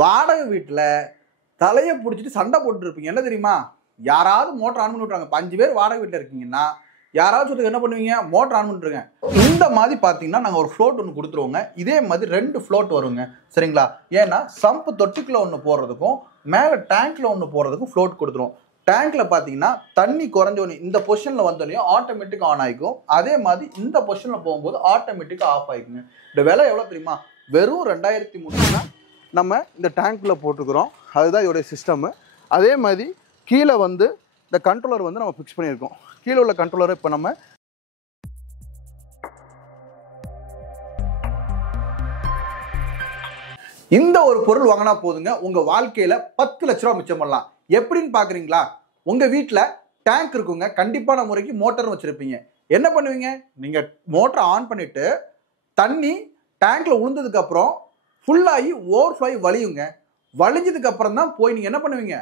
வாடகை வீட்டில் தலையை பிடிச்சிட்டு சண்டை போட்டு இருப்பீங்க. என்ன தெரியுமா? யாராவது மோட்டர் ஆன் பண்ணி விட்றாங்க. இப்போ 5 பேர் வாடகை வீட்டில் இருக்கீங்கன்னா யாராவது சொல்லுங்க என்ன பண்ணுவீங்க? மோட்டர் ஆன் பண்ணிட்டுருங்க. இந்த மாதிரி பார்த்தீங்கன்னா நாங்கள் ஒரு ஃப்ளோட் ஒன்று கொடுத்துருவோங்க. இதே மாதிரி 2 ஃப்ளோட் வருங்க. சரிங்களா? ஏன்னா சம்பு தொட்டிக்குள்ள ஒன்று போடுறதுக்கும் மேலே டேங்க்ல ஒன்று போடுறதுக்கும் ஃப்ளோட் கொடுத்துருவோம். டேங்க்ல பார்த்தீங்கன்னா தண்ணி குறைஞ்சோன்னு இந்த பொசிஷனில் வந்தோடனையும் ஆட்டோமேட்டிக்காக ஆன் ஆகிக்கும். அதே மாதிரி இந்த பொசிஷனில் போகும்போது ஆட்டோமேட்டிக்காக ஆஃப் ஆகிக்குங்க. இந்த விலை எவ்வளோ தெரியுமா? வெறும் 2300 நம்ம இந்த டேங்க்ல போட்டுக்கிறோம். அதுதான் இதோடைய சிஸ்டமு. அதே மாதிரி கீழே வந்து இந்த கண்ட்ரோலர் வந்து நம்ம ஃபிக்ஸ் பண்ணியிருக்கோம். கீழே உள்ள கண்ட்ரோலரை இப்போ நம்ம இந்த ஒரு பொருள் வாங்கினா போதுங்க, உங்க வாழ்க்கையில 10 லட்ச ரூபா மிச்சம் பண்ணலாம். எப்படின்னு பாக்குறீங்களா? உங்க வீட்டில் டேங்க் இருக்குங்க. கண்டிப்பான முறைக்கு மோட்டர் வச்சிருப்பீங்க. என்ன பண்ணுவீங்க? நீங்க மோட்டரை ஆன் பண்ணிட்டு தண்ணி டேங்க்ல உளுந்ததுக்கு அப்புறம் ஃபுல்லாகி ஓவர்ஃப்ளோ ஆகி வலியுங்க. வலிஞ்சதுக்கு அப்புறம் தான் போய் நீங்க என்ன பண்ணுவீங்க?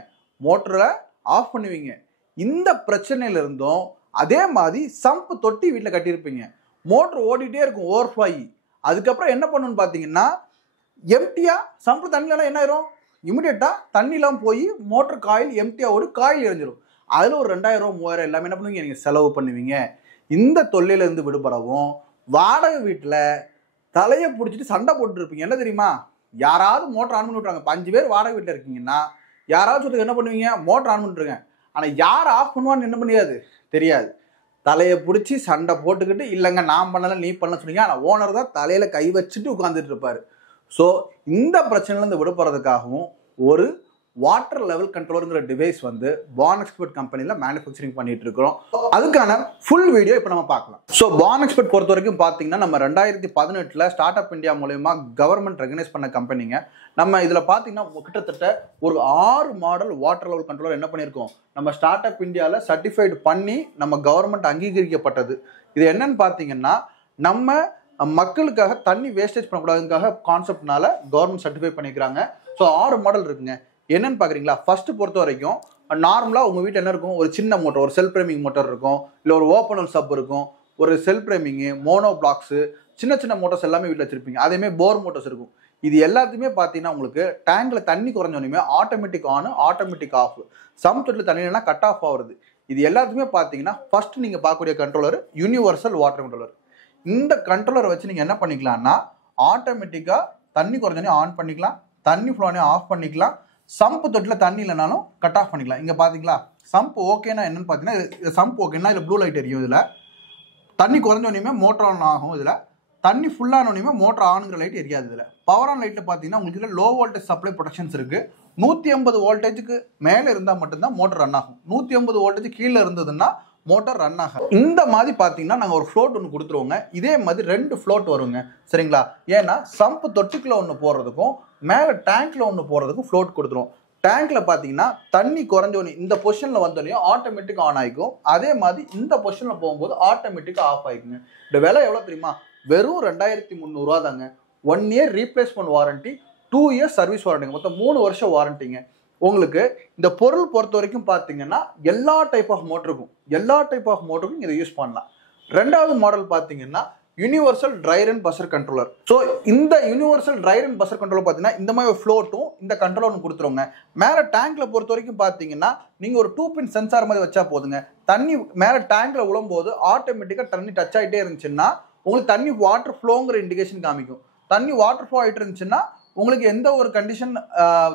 மோட்டரை ஆஃப் பண்ணுவீங்க. இந்த பிரச்சனையில இருந்தும் அதே மாதிரி சம்பு தொட்டி வீட்டில் கட்டியிருப்பீங்க. மோட்டர் ஓடிட்டே இருக்கும் ஓவர்ஃப்ளோ ஆகி. அதுக்கப்புறம் என்ன பண்ணணும்னு பார்த்தீங்கன்னா எம்டியா சம்பு தண்ணிலாம் என்ன ஆயிரும்? இமிடியேட்டா தண்ணிலாம் போய் மோட்டர் காயில் எம்டியா ஓடி காயில் எரிஞ்சிடும். அதில் ஒரு 2000 3000 எல்லாமே என்ன பண்ணுவீங்க? நீங்கள் செலவு பண்ணுவீங்க. இந்த தொல்லையிலேருந்து விடுபடவும் வாடகை வீட்டில் தலையை பிடிச்சிட்டு சண்டை போட்டு இருப்பீங்க. என்ன தெரியுமா? யாராவது மோட்டர் ஆன் பண்ணி விட்றாங்க. இப்போ 5 பேர் வாடகை வீட்டில் இருக்கீங்கன்னா யாராவது சொல்லுங்க என்ன பண்ணுவீங்க? மோட்டர் ஆன் பண்ணிட்டுருங்க. ஆனால் யார் ஆஃப் பண்ணுவான்னு என்ன பண்ணியாது தெரியாது. தலையை பிடிச்சி சண்டை போட்டுக்கிட்டு இல்லைங்க நான் பண்ணலை நீ பண்ணல சொன்னீங்க. ஆனால் ஓனர் தான் தலையில் கை வச்சுட்டு உட்காந்துட்டு இருப்பார். ஸோ இந்த பிரச்சனையிலேருந்து விடுபடுறதுக்காகவும் ஒரு வாட்டர் லெவல் கண்ட்ரோலருங்கிற டிவைஸ் வந்து பான் எக்ஸ்பர்ட் கம்பெனியில் மேனுஃபேக்சரிங் பண்ணிட்டு இருக்கிறோம். அதுக்கான ஃபுல் வீடியோ இப்போ நம்ம பார்க்கலாம். ஸோ பான் எக்ஸ்பர்ட் பொறுத்த வரைக்கும் பார்த்தீங்கன்னா நம்ம 2018 ஸ்டார்ட் அப் இந்தியா மூலயமா கவர்மெண்ட் ரெகனைஸ் பண்ண கம்பெனிங்க. நம்ம இதில் பார்த்தீங்கன்னா கிட்டத்தட்ட ஒரு 6 மாடல் வாட்டர் லெவல் கண்ட்ரோலர் என்ன பண்ணியிருக்கோம்? நம்ம ஸ்டார்ட் அப் இந்தியாவில் சர்டிஃபைடு பண்ணி நம்ம கவர்மெண்ட் அங்கீகரிக்கப்பட்டது. இது என்னன்னு பார்த்தீங்கன்னா நம்ம மக்களுக்காக தண்ணி வேஸ்டேஜ் பண்ணக்கூடாதுக்காக கான்செப்ட்னால கவர்மெண்ட் சர்டிஃபை பண்ணிக்கிறாங்க. ஸோ 6 மாடல் இருக்குங்க. என்னன்னு பார்க்குறீங்களா? ஃபர்ஸ்ட் பொறுத்த வரைக்கும் நார்மலாக உங்கள் வீட்டில் என்ன இருக்கும்? ஒரு சின்ன மோட்டர், ஒரு செல்ஃப் பிரேமிங் மோட்டர் இருக்கும், இல்லை ஒரு ஓப்பனல் சப் இருக்கும், ஒரு செல்ஃப் பிரேமிங்கு, மோனோ பிளாக்ஸு, சின்ன சின்ன மோட்டர்ஸ் எல்லாமே வீட்டில் வச்சிருப்பீங்க. அதேமாதிரி போர் மோட்டர்ஸ் இருக்கும். இது எல்லாத்தையுமே பார்த்தீங்கன்னா உங்களுக்கு டேங்க்ல தண்ணி குறைஞ்சோனையுமே automatic on automatic off, sump தொட்டில் தண்ணினா கட் ஆஃப் ஆகுறது. இது எல்லாத்துக்குமே பார்த்தீங்கன்னா ஃபர்ஸ்ட் நீங்கள் பார்க்கக்கூடிய கண்ட்ரோலர் யூனிவர்சல் வாட்டர் கண்ட்ரோலர். இந்த கண்ட்ரோலரை வச்சு நீங்கள் என்ன பண்ணிக்கலாம்னா ஆட்டோமேட்டிக்காக தண்ணி குறைஞ்சோனே ஆன் பண்ணிக்கலாம், தண்ணி ஃப்ளோனே ஆஃப் பண்ணிக்கலாம், சம்பு தொட்டில் தண்ணி இல்லைனாலும் கட் ஆஃப் பண்ணிக்கலாம். இங்கே பார்த்தீங்களா சம்ப் ஓகேனா என்னன்னு பார்த்தீங்கன்னா சம்ப் ஓகேனா இதில் ப்ளூ லைட் எரியும். இதில் தண்ணி குறைஞ்சோனையுமே மோட்டர் ஆன் ஆகும். இதில் தண்ணி ஃபுல்லானோனையுமே மோட்டர் ஆனுங்கிற லைட் எரியாது. இதில் பவர் ஆன் லைட்டில் பார்த்தீங்கன்னா உங்களுக்கு இதில் லோ வோல்டேஜ் சப்ளை ப்ரொடெக்ஷன்ஸ் இருக்குது. 150 வோல்டேஜுக்கு மேலே இருந்தால் மட்டும்தான் மோட்டர் ரன் ஆகும். 150 வோல்டேஜ் கீழே இருந்ததுன்னா மோட்டர் ரன் ஆகும். இந்த மாதிரி பார்த்தீங்கன்னா நாங்கள் ஒரு ஃப்ளோட் ஒன்று கொடுத்துருவோங்க. இதே மாதிரி 2 ஃப்ளோட் வருங்க. சரிங்களா? ஏன்னா சம்பு தொட்டிக்குள்ள ஒன்று போடுறதுக்கும் மேலே டேங்க்ல ஒன்று போடுறதுக்கும் ஃப்ளோட் கொடுத்துருவோம். டேங்க்ல பார்த்தீங்கன்னா தண்ணி குறைஞ்சோன்னு இந்த பொசிஷனில் வந்தோடனையும் ஆட்டோமேட்டிக்காக ஆன் ஆகிக்கும். அதே மாதிரி இந்த பொசிஷனில் போகும்போது ஆட்டோமேட்டிக்காக ஆஃப் ஆகிக்குங்க. இந்த விலை எவ்வளோ தெரியுமா? வெறும் 2300 தாங்க. 1 year replacement warranty, 2 years service வாரண்டிங்க. மொத்தம் 3 வருஷம் வாரண்டிங்க. உங்களுக்கு இந்த பொருள் பொறுத்த வரைக்கும் பார்த்தீங்கன்னா எல்லா டைப் ஆஃப் மோட்டருக்கும் இதை யூஸ் பண்ணலாம். 2வது மாடல் பார்த்தீங்கன்னா universal dryer and buzzer controller. So இந்த universal dryer and buzzer controller பார்த்தீங்கன்னா இந்த மாதிரி ஃப்ளோட்டும் இந்த கண்ட்ரோலரும் கொடுத்துருவோங்க. மேலே டேங்க்ல பொறுத்த வரைக்கும் பார்த்தீங்கன்னா நீங்கள் ஒரு 2 பின் சென்சார் மாதிரி வச்சா போதுங்க. தண்ணி மேலே டேங்க்ல விழும்போது ஆட்டோமேட்டிக்காக தண்ணி டச் ஆகிட்டே இருந்துச்சுன்னா உங்களுக்கு தண்ணி வாட்டர் ஃப்ளோங்கிற இண்டிகேஷன் காமிக்கும். தண்ணி வாட்டர் ஃப்ளோ ஆகிட்டு இருந்துச்சுன்னா உங்களுக்கு எந்த ஒரு கண்டிஷன்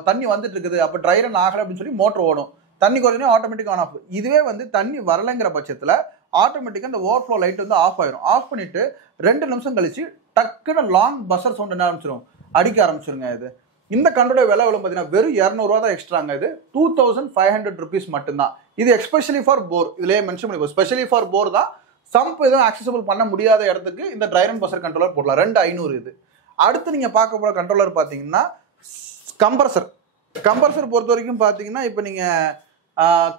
தண்ணி வந்துட்டு இருக்குது அப்போ ட்ரை ரன் ஆகலை அப்படின்னு சொல்லி மோட்டர் ஓடும். தண்ணி குறைஞ்சோனே ஆட்டோமேட்டிக் ஆன் ஆஃப். இதுவே வந்து தண்ணி வரலைங்கிற பட்சத்தில் ஆட்டோமேட்டிக்காக இந்த ஓவர்ஃப்ளோ லைட் வந்து ஆஃப் ஆயிரும். ஆஃப் பண்ணிட்டு 2 நிமிஷம் கழிச்சு டக்குன்னு லாங் பஸர் சவுண்ட் என்ன ஆரம்பிச்சிடும்? அடிக்க ஆரம்பிச்சிருங்க. இது இந்த கண்ட்ரோலர் விலை எவ்வளோ பார்த்தீங்கன்னா வெறும் 200 ரூபா தான் எக்ஸ்ட்ராங்க. இது 2500 rupees மட்டும்தான். இது எஸ்பெஷலி ஃபார் போர். இதுலேயே மென்ஷன் பண்ணிப்போம் ஸ்பெஷலி ஃபார் போர் தான். சம்ப் எதுவும் ஆக்சசபிள் பண்ண முடியாத இடத்துக்கு இந்த ட்ரையர் அண்ட் பஸர் கண்ட்ரோலர் போடலாம். 2500 இது. அடுத்து நீங்கள் பார்க்க போகிற கண்ட்ரோலர் பார்த்தீங்கன்னா கம்ப்ரஸர் பொறுத்த வரைக்கும் பார்த்தீங்கன்னா இப்போ நீங்கள்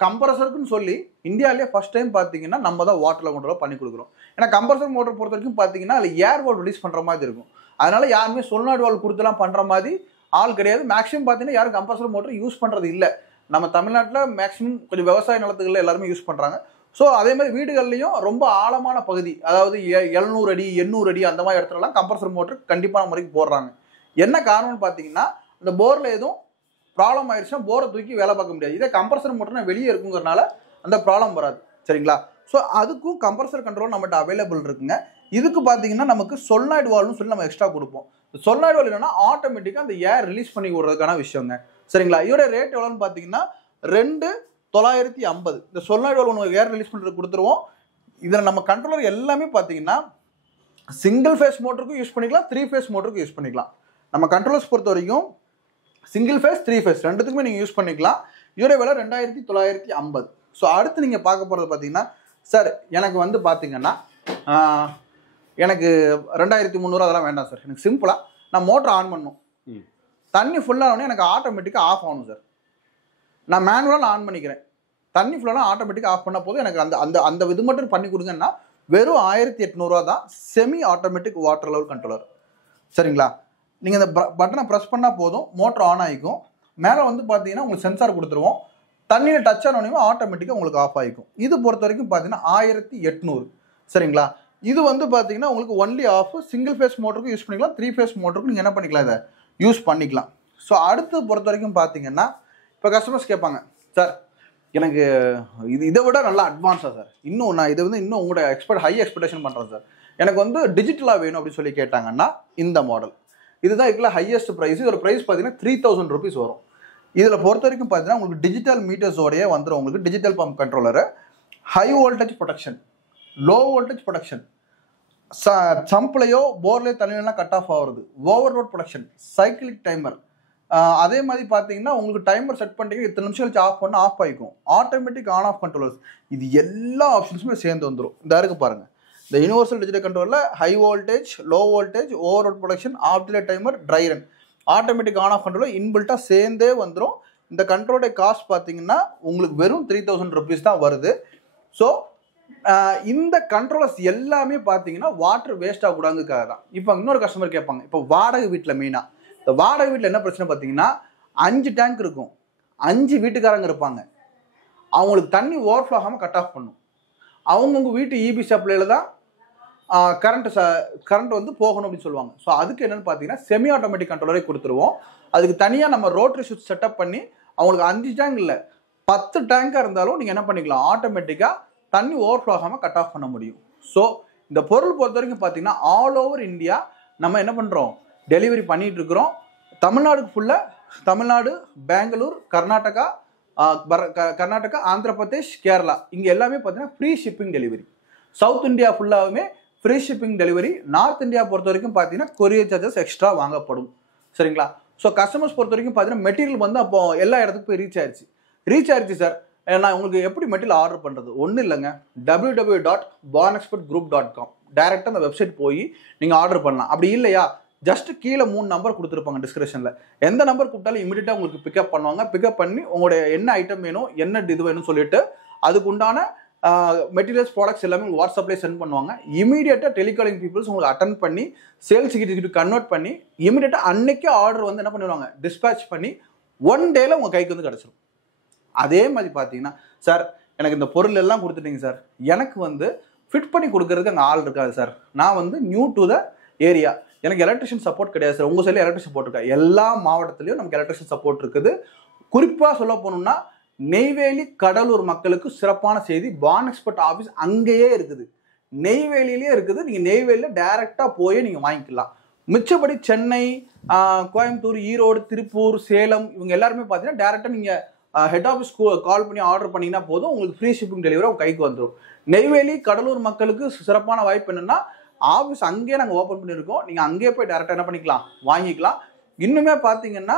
கம்ப்ரஸருக்குன்னு சொல்லி இந்தியாவிலே ஃபர்ஸ்ட் டைம் பார்த்தீங்கன்னா நம்ம தான் வாட்டரில் கண்ட்ரோலர் பண்ணி கொடுக்குறோம். ஏன்னா கம்ப்ரஸர் மோட்டர் பொறுத்த வரைக்கும் பார்த்தீங்கன்னா அதில் ஏர் வால்வ் ரிலீஸ் பண்ணுற மாதிரி இருக்கும். அதனால யாருமே சொல்நாடு வால்வ் கொடுத்துலாம் பண்ணுற மாதிரி ஆள் கிடையாது. மேக்ஸிமம் பார்த்தீங்கன்னா யாரும் கம்ப்ரஸர் மோட்டர் யூஸ் பண்ணுறது இல்லை. நம்ம தமிழ்நாட்டில் மேக்ஸிமம் கொஞ்சம் விவசாய நிலத்துகளில் எல்லாருமே யூஸ் பண்ணுறாங்க. ஸோ அதே மாதிரி வீடுகள்லையும் ரொம்ப ஆழமான பகுதி, அதாவது 700 அடி 800 அடி அந்த மாதிரி இடத்துலலாம் கம்ப்ரஸர் மோட்டர் கண்டிப்பான முறைக்கு போடுறாங்க. என்ன காரணம்னு பார்த்தீங்கன்னா இந்த போரில் எதுவும் ப்ராப்ளம் ஆயிடுச்சுன்னா போரை தூக்கி வேலை பார்க்க முடியாது. இதே கம்ப்ரஸர் மோட்டர்னா வெளியே இருக்குங்கிறனால அந்த ப்ராப்ளம் வராது. சரிங்களா? ஸோ அதுக்கும் கம்ப்ரஸர் கண்ட்ரோல் நம்மகிட்ட அவைலபிள் இருக்குங்க. இதுக்கு பார்த்தீங்கன்னா நமக்கு சொல்னாய்டு வால்வ்னு சொல்லி நம்ம எக்ஸ்ட்ரா கொடுப்போம். சொல்னாய்டு வால்வ் என்னன்னா ஆட்டோமேட்டிக்காக அந்த ஏர் ரிலீஸ் பண்ணி விடுறதுக்கான விஷயங்க. சரிங்களா? இதோட ரேட் எவ்வளோன்னு பார்த்தீங்கன்னா 2,950. இந்த சொல்னாய்டு வால்வ் உங்களுக்கு ஏர் ரிலீஸ் பண்ணுறது கொடுத்துருவோம். இதில் நம்ம கண்ட்ரோலர் எல்லாமே பார்த்தீங்கன்னா சிங்கிள் ஃபேஸ் மோட்டருக்கும் யூஸ் பண்ணிக்கலாம், 3 ஃபேஸ் மோட்டருக்கும் யூஸ் பண்ணிக்கலாம். நம்ம கண்ட்ரோலர்ஸ் பொறுத்த வரைக்கும் சிங்கிள் ஃபேஸ் 3 ஃபேஸ் ரெண்டுத்துக்குமே நீங்கள் யூஸ் பண்ணிக்கலாம். இதோட விலை 2,950. ஸோ அடுத்து நீங்கள் பார்க்க போகிறது பார்த்தீங்கன்னா, சார் எனக்கு வந்து பார்த்தீங்கன்னா எனக்கு 2,300 அதெல்லாம் வேண்டாம் சார். எனக்கு சிம்பிளாக நான் மோட்டர் ஆன் பண்ணணும், தண்ணி ஃபுல்லாக எனக்கு ஆட்டோமேட்டிக்காக ஆஃப் ஆகணும் சார். நான் மேனுவலாக ஆன் பண்ணிக்கிறேன், தண்ணி ஃபுல்லாக ஆட்டோமேட்டிக்காக ஆஃப் பண்ண போது எனக்கு அந்த அந்த அந்த இது மட்டும் பண்ணி கொடுங்கன்னா வெறும் 1,800 தான் semi automatic water level controller. சரிங்களா? நீங்கள் இந்த பட்டனை ப்ரெஸ் பண்ணால் போதும், மோட்டர் ஆன் ஆகிக்கும். மேலே வந்து பார்த்தீங்கன்னா உங்களுக்கு சென்சார் கொடுத்துருவோம், தண்ணியில் டச் ஆனோடனே ஆட்டோமேட்டிக்காக உங்களுக்கு ஆஃப் ஆகிக்கும். இது பொறுத்த வரைக்கும் பார்த்தீங்கன்னா 1,800. சரிங்களா? இது வந்து பார்த்தீங்கன்னா உங்களுக்கு ஒன்லி ஆஃப் சிங்கிள் ஃபேஸ் மோட்டருக்கும் யூஸ் பண்ணிக்கலாம், 3 ஃபேஸ் மோட்டருக்கும் நீங்கள் என்ன பண்ணிக்கலாம், இதை யூஸ் பண்ணிக்கலாம். ஸோ அடுத்து பொறுத்த வரைக்கும் பார்த்தீங்கன்னா இப்போ கஸ்டமர்ஸ் கேட்பாங்க, சார் எனக்கு இதை விட நல்லா அட்வான்ஸாக சார், இன்னும் நான் இதை வந்து இன்னும் உங்களோட ஹை எக்ஸ்பெக்டேஷன் பண்ணுறேன் சார், எனக்கு வந்து டிஜிட்டலாக வேணும் அப்படின்னு சொல்லி கேட்டாங்கன்னா இந்த மாடல் இதுதான் இதுல ஹையஸ்ட் ப்ரைஸ். இதோட ப்ரைஸ் பார்த்தீங்கன்னா 3,000 rupees வரும். இதில் பொறுத்த வரைக்கும் பார்த்தீங்கன்னா உங்களுக்கு டிஜிட்டல் மீட்டர்ஸோடையே வந்துடும். உங்களுக்கு digital pump controller, high voltage protection, low voltage protection, சம்ப்லையோ போர்லேயோ தண்ணியெல்லாம் கட் ஆஃப் ஆகுறது, ஓவர்லோட் ப்ரொடக்ஷன், சைக்கிளிக் டைமர். அதே மாதிரி பார்த்தீங்கன்னா உங்களுக்கு டைமர் செட் பண்ணிட்டீங்க, இத்தனை நிமிஷம் கழிச்சு ஆஃப் பண்ணால் ஆஃப் ஆகிக்கும். ஆட்டோமேட்டிக் ஆன் ஆஃப் கண்ட்ரோலர்ஸ், இது எல்லா ஆப்ஷன்ஸுமே சேர்ந்து வந்துடும். இந்த இருக்கு பாருங்க, இந்த யூனிவர்சல் டிஜிட்டல் கண்ட்ரோலில் high voltage, low voltage, overload protection, ஆப்டிலேட் timer, dry run, automatic on off controller இன்பில்ட்டாக சேர்ந்தே வந்துடும். இந்த கண்ட்ரோலுடைய காஸ்ட் பார்த்தீங்கன்னா உங்களுக்கு வெறும் 3,000 rupees தான் வருது. ஸோ இந்த கண்ட்ரோலர்ஸ் எல்லாமே பார்த்தீங்கன்னா வாட்டர் வேஸ்ட் ஆகக்கூடாதுக்காக தான். இப்போ இன்னொரு கஸ்டமர் கேட்பாங்க, இப்போ வாடகை வீட்டில் மெயினாக, இந்த வாடகை வீட்டில் என்ன பிரச்சனை பார்த்தீங்கன்னா 5 டேங்க் இருக்கும், 5 வீட்டுக்காரங்க இருப்பாங்க, அவங்களுக்கு தண்ணி ஓவர்ஃப்ளோ ஆகாமல் கட் ஆஃப் பண்ணும். அவங்கவுங்க வீட்டு இபி சப்ளையில் தான் கரண்ட் வந்து போகணும் அப்படின்னு சொல்லுவாங்க. ஸோ அதுக்கு என்னென்னு பார்த்தீங்கன்னா செமி ஆட்டோமேட்டிக் கண்ட்ரோலரே கொடுத்துருவோம். அதுக்கு தனியாக நம்ம ரோட்டரி சுவிட்ச் செட்டப் பண்ணி அவங்களுக்கு 5 டேங்க் இல்லை 10 டேங்காக இருந்தாலும் நீங்கள் என்ன பண்ணிக்கலாம், ஆட்டோமேட்டிக்காக தண்ணி ஓவர்ஃப்ளோ ஆகாமல் கட் ஆஃப் பண்ண முடியும். ஸோ இந்த பொருள் பொறுத்த வரைக்கும் பார்த்தீங்கன்னா ஆல் ஓவர் இந்தியா நம்ம என்ன பண்ணுறோம், டெலிவரி பண்ணிட்டு இருக்கிறோம். தமிழ்நாடுக்கு ஃபுல்லாக, தமிழ்நாடு, பெங்களூர், கர்நாடகா, ஆந்திர பிரதேஷ், கேரளா, இங்கே எல்லாமே பார்த்தீங்கன்னா free shipping delivery. South India ஃபுல்லாகவுமே free shipping delivery. North India பொறுத்த வரைக்கும் பார்த்தீங்கன்னா கொரியர் சார்ஜஸ் எக்ஸ்ட்ரா வாங்கப்படும். சரிங்களா? ஸோ கஸ்டமர்ஸ் பொறுத்த வரைக்கும் பார்த்தீங்கன்னா மெட்டீரியல் வந்து அப்போ எல்லா இடத்துக்கும் போய் ரீச் ஆயிடுச்சு சார். நான் உங்களுக்கு எப்படி மெட்டீரியல் ஆர்டர் பண்ணுறது? ஒன்றும் இல்லைங்க, www.bonexpertgroup.com டைரெக்டாக அந்த வெப்சைட் போய் நீங்கள் ஆர்டர் பண்ணலாம். அப்படி இல்லையா, ஜஸ்ட் கீழே 3 நம்பர் கொடுத்துருப்பாங்க டிஸ்கிரிப்ஷனில், எந்த நம்பர் கூப்பிட்டாலும் இமீடியட்டாக உங்களுக்கு பிக்கப் பண்ணுவாங்க. பிக்கப் பண்ணி உங்களுடைய என்ன ஐட்டம் வேணும், என்ன இது வேணும்னு சொல்லிட்டு அதுக்கு உண்டான மெட்டீரியல்ஸ், ப்ராடக்ட்ஸ் எல்லாமே உங்களுக்கு வாட்ஸ்அப்லேயே சென்ட் பண்ணுவாங்க. இமீடியட்டாக டெலிகாலிங் பீப்புள்ஸ் உங்களுக்கு அட்டன் பண்ணி சேல்ஸ் எக்ஸிக்யூட்டிவ் கன்வெர்ட் பண்ணி இமீடியட்டாக அன்னைக்கே ஆர்டர் வந்து என்ன பண்ணிடுவாங்க, டிஸ்பேச் பண்ணி 1 டேல உங்கள் கைக்கு வந்து கிடச்சிரும். அதே மாதிரி பார்த்தீங்கன்னா, சார் எனக்கு இந்த பொருள் எல்லாம் கொடுத்துட்டீங்க சார், எனக்கு வந்து ஃபிட் பண்ணி கொடுக்கறதுக்கு அங்கே ஆள் இருக்காது சார், நான் வந்து நியூ டு த ஏரியா, எனக்கு எலக்ட்ரிஷியன் சப்போர்ட் கிடையாது சார், உங்கள் சைடில் எலக்ட்ரிஷியன் சப்போர்ட் இருக்கா? எல்லா மாவட்டத்திலையும் நமக்கு எலக்ட்ரிஷியன் சப்போர்ட் இருக்குது. குறிப்பாக சொல்ல போகணும்னா நெய்வேலி, கடலூர் மக்களுக்கு சிறப்பான செய்தி, பான் எக்ஸ்பர்ட் ஆஃபீஸ் அங்கேயே இருக்குது, நெய்வேலியிலேயே இருக்குது. நீங்கள் நெய்வேலியில் டைரெக்டாக போய் நீங்கள் வாங்கிக்கலாம். மிச்சப்படி சென்னை, கோயம்புத்தூர், ஈரோடு, திருப்பூர், சேலம் இவங்க எல்லாருமே பார்த்தீங்கன்னா டேரெக்டாக நீங்கள் ஹெட் ஆஃபீஸ் கால் பண்ணி ஆர்டர் பண்ணிங்கன்னா போதும், உங்களுக்கு ஃப்ரீ ஷிப்பிங் டெலிவரி உங்கள் கைக்கு வந்துடும். நெய்வேலி, கடலூர் மக்களுக்கு சிறப்பான வாய்ப்பு என்னென்னா, ஆஃபீஸ் அங்கேயே நாங்கள் ஓப்பன் பண்ணியிருக்கோம், நீங்கள் அங்கேயே போய் டேரெக்டாக என்ன பண்ணிக்கலாம், வாங்கிக்கலாம். இன்னுமே பார்த்தீங்கன்னா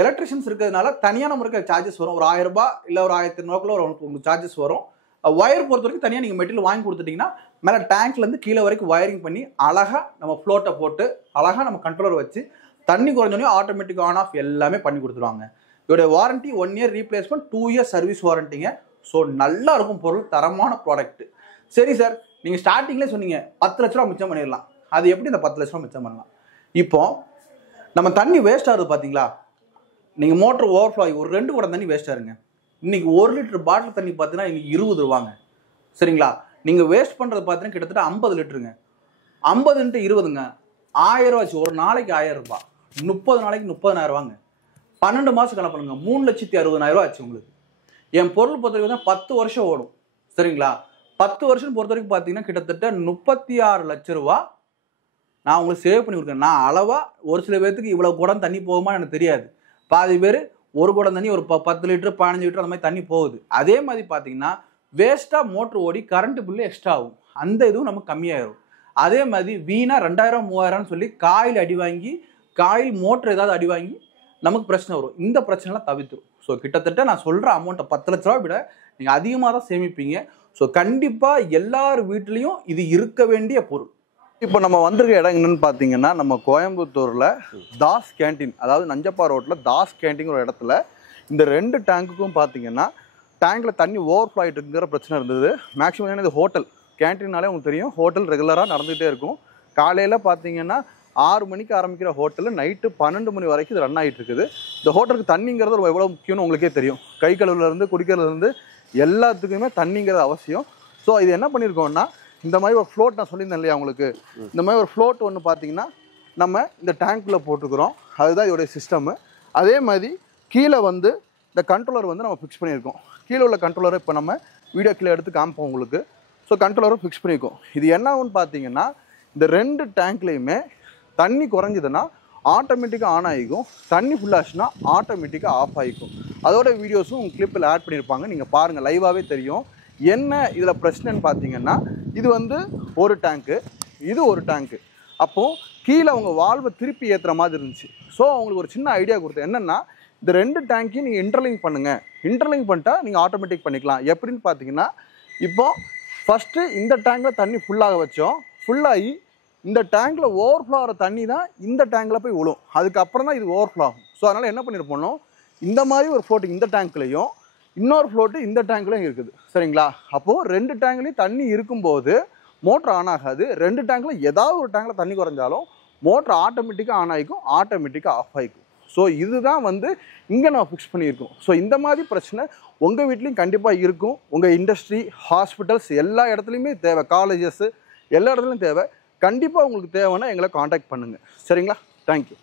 எலக்ட்ரிஷியன்ஸ் இருக்கிறதுனால தனியான முறைக்கு சார்ஜஸ் வரும். ஒரு 1000 ரூபாய் இல்லை ஒரு 1,200 உங்களுக்கு சார்ஜஸ் வரும். ஒயர் பொறுத்த வரைக்கும் தனியாக நீங்கள் மெட்டீரியல் வாங்கி கொடுத்துட்டிங்கன்னா மேலே டேங்க்லேருந்து கீழே வரைக்கும் வயரிங் பண்ணி அழகாக நம்ம ஃப்ளோட்டை போட்டு அழகாக நம்ம கண்ட்ரோலர் வச்சு தண்ணி குறைஞ்சோடனே ஆட்டோமேட்டிக் ஆன் ஆஃப் எல்லாமே பண்ணி கொடுத்துருவாங்க. இதோடைய warranty 1 year replacement, 2 years service வாரண்டிங்க. ஸோ நல்லா இருக்கும் பொருள், தரமான ப்ராடக்ட். சரி சார், நீங்கள் ஸ்டார்டிங்லேயே சொன்னீங்க 10 லட்ச ரூபா மிச்சம் பண்ணிடலாம். அது எப்படி இந்த 10 லட்ச ரூபா மிச்சம் பண்ணலாம்? இப்போ நம்ம தண்ணி வேஸ்ட் ஆகுது பார்த்தீங்களா, நீங்கள் மோட்டர் ஓவர்ஃப்ளோ ஆகி ஒரு 2 குடம் தண்ணி வேஸ்ட் ஆகுங்க. இன்றைக்கி 1 லிட்டர் பாட்டில் தண்ணி பார்த்தீங்கன்னா இன்றைக்கி 20 ரூபாங்க. சரிங்களா? நீங்கள் வேஸ்ட் பண்ணுறது பார்த்தீங்கன்னா கிட்டத்தட்ட 50 லிட்டருங்க. 50 × 20ங்க, 1000 ரூபாச்சு. ஒரு நாளைக்கு 1000 ரூபாய், 30 நாளைக்கு 30,000 ரூபாங்க. 12 மாதம் கணக்கு பண்ணுங்க, 3,60,000 ரூபா ஆச்சு உங்களுக்கு. என் பொருள் பொறுத்த வரைக்கும் 10 வருஷம் ஓடும். சரிங்களா? 10 வருஷம் பொறுத்த வரைக்கும் பார்த்தீங்கன்னா கிட்டத்தட்ட 36 லட்ச ரூபா நான் உங்களுக்கு சேவ் பண்ணி கொடுக்குறேன். நான் அளவாக ஒரு சில பேர்த்துக்கு இவ்வளோ குடம் தண்ணி போகுமான்னு எனக்கு தெரியாது. பாதி பேர் ஒரு குடம் தண்ணி ஒரு 10 லிட்டர் 15 லிட்டர் அந்த மாதிரி தண்ணி போகுது. அதே மாதிரி பார்த்தீங்கன்னா வேஸ்ட்டாக மோட்ரு ஓடி கரண்ட் பில்லு எக்ஸ்ட்ரா ஆகும். அந்த இதுவும் நமக்கு கம்மியாயிரும். அதே மாதிரி வீணாக 2000 3000 சொல்லி காயில் அடி வாங்கி காயில் மோட்ரு ஏதாவது அடி வாங்கி நமக்கு பிரச்சனை வரும். இந்த பிரச்சனைலாம் தவிர்த்துரும். ஸோ கிட்டத்தட்ட நான் சொல்கிற அமௌண்ட்டை 10 லட்ச ரூபா விட நீங்கள் அதிகமாக தான் சேமிப்பீங்க. ஸோ கண்டிப்பாக எல்லார் வீட்லேயும் இது இருக்க வேண்டிய பொருள். இப்போ நம்ம வந்திருக்க இடம் என்னன்னு பார்த்தீங்கன்னா நம்ம கோயம்புத்தூரில் தாஸ் கேன்டீன், அதாவது நஞ்சப்பா ரோட்டில் தாஸ் கேன்டீன் ஒரு இடத்துல இந்த 2 டேங்குக்கும் பார்த்தீங்கன்னா டேங்கில் தண்ணி ஓவர்ஃப்ளோ ஆகிட்டு இருக்குங்கிற பிரச்சனை இருந்தது. மேக்ஸிமம் ஏன்னா இது ஹோட்டல் கேன்டீன்னாலே உங்களுக்கு தெரியும், ஹோட்டல் ரெகுலராக நடந்துகிட்டே இருக்கும். காலையில் பார்த்தீங்கன்னா 6 மணிக்கு ஆரம்பிக்கிற ஹோட்டலில் நைட்டு 12 மணி வரைக்கும் இது ரன் ஆகிட்டு இருக்குது. இந்த ஹோட்டலுக்கு தண்ணிங்கிறது எவ்வளோ முக்கியம்னு உங்களுக்கே தெரியும். கை கழுவுலேருந்து குடிக்கிறதுலேருந்து எல்லாத்துக்குமே தண்ணிங்கிறது அவசியம். ஸோ இது என்ன பண்ணியிருக்கோம்னா இந்த மாதிரி ஒரு ஃப்ளோட் நான் சொல்லியிருந்தேன் இல்லையா உங்களுக்கு, இந்த மாதிரி ஒரு ஃப்ளோட் ஒன்று பார்த்தீங்கன்னா நம்ம இந்த டேங்க்கில் போட்டுக்கிறோம். அதுதான் இதோடைய சிஸ்டமு. அதே மாதிரி கீழே வந்து இந்த கண்ட்ரோலர் வந்து நம்ம ஃபிக்ஸ் பண்ணியிருக்கோம். கீழே உள்ள கண்ட்ரோலரை இப்போ நம்ம வீடியோ கீழே எடுத்து காமிப்போம் உங்களுக்கு. ஸோ கண்ட்ரோலரும் ஃபிக்ஸ் பண்ணியிருக்கோம். இது என்ன ஆகும்னு பார்த்தீங்கன்னா இந்த 2 டேங்க்லேயுமே தண்ணி குறைஞ்சிதுன்னா ஆட்டோமேட்டிக்காக ஆன் ஆகிக்கும், தண்ணி ஃபுல்லாச்சுன்னா ஆட்டோமேட்டிக்காக ஆஃப் ஆகிக்கும். அதோட வீடியோஸும் உங்கள் கிளிப்பில் ஆட் பண்ணியிருப்பாங்க, நீங்கள் பாருங்கள், லைவாகவே தெரியும். என்ன இதில் பிரச்சனைன்னு பார்த்தீங்கன்னா இது வந்து ஒரு டேங்க்கு, இது ஒரு டேங்க்கு. அப்போது கீழே அவங்க வால்வை திருப்பி ஏற்றுற மாதிரி இருந்துச்சு. ஸோ அவங்களுக்கு ஒரு சின்ன ஐடியா கொடுத்தேன். என்னென்னா இந்த 2 டேங்க்கையும் நீங்கள் இன்டர்லிங்க் பண்ணுங்கள். இன்டர்லிங்க் பண்ணிட்டா நீங்கள் ஆட்டோமேட்டிக் பண்ணிக்கலாம். எப்படின்னு பார்த்தீங்கன்னா இப்போது ஃபஸ்ட்டு இந்த டேங்கில் தண்ணி ஃபுல்லாக வச்சோம். ஃபுல்லாகி இந்த டேங்கில் ஓவர்ஃப்ளோ ஆகிற தண்ணி தான் இந்த டேங்கில் போய் விழும். அதுக்கப்புறம் தான் இது ஓவர்ஃப்ளோ ஆகும். ஸோ அதனால் என்ன பண்ணியிருப்போம், இந்த மாதிரி ஒரு ஃப்ளோட்டு இந்த டேங்க்லையும் இன்னொரு ஃப்ளோட்டு இந்த டேங்க்லையும் இருக்குது. சரிங்களா? அப்போது 2 டேங்க்லையும் தண்ணி இருக்கும்போது மோட்ரு ஆன் ஆகாது. 2 டேங்கில் ஏதாவது ஒரு டேங்கில் தண்ணி குறைஞ்சாலும் மோட்ரு ஆட்டோமேட்டிக்காக ஆன் ஆகிக்கும், ஆட்டோமேட்டிக்காக ஆஃப் ஆகிக்கும். ஸோ இதுதான் வந்து இங்கே நம்ம ஃபிக்ஸ் பண்ணியிருக்கோம். ஸோ இந்த மாதிரி பிரச்சனை உங்கள் வீட்லேயும் கண்டிப்பாக இருக்கும். உங்கள் இண்டஸ்ட்ரி, ஹாஸ்பிட்டல்ஸ் எல்லா இடத்துலையுமே தேவை, காலேஜஸ் எல்லா இடத்துலையும் தேவை. கண்டிப்பாக உங்களுக்கு தேவைன்னா எங்களை காண்டாக்ட் பண்ணுங்கள். சரிங்களா? தேங்க்யூ.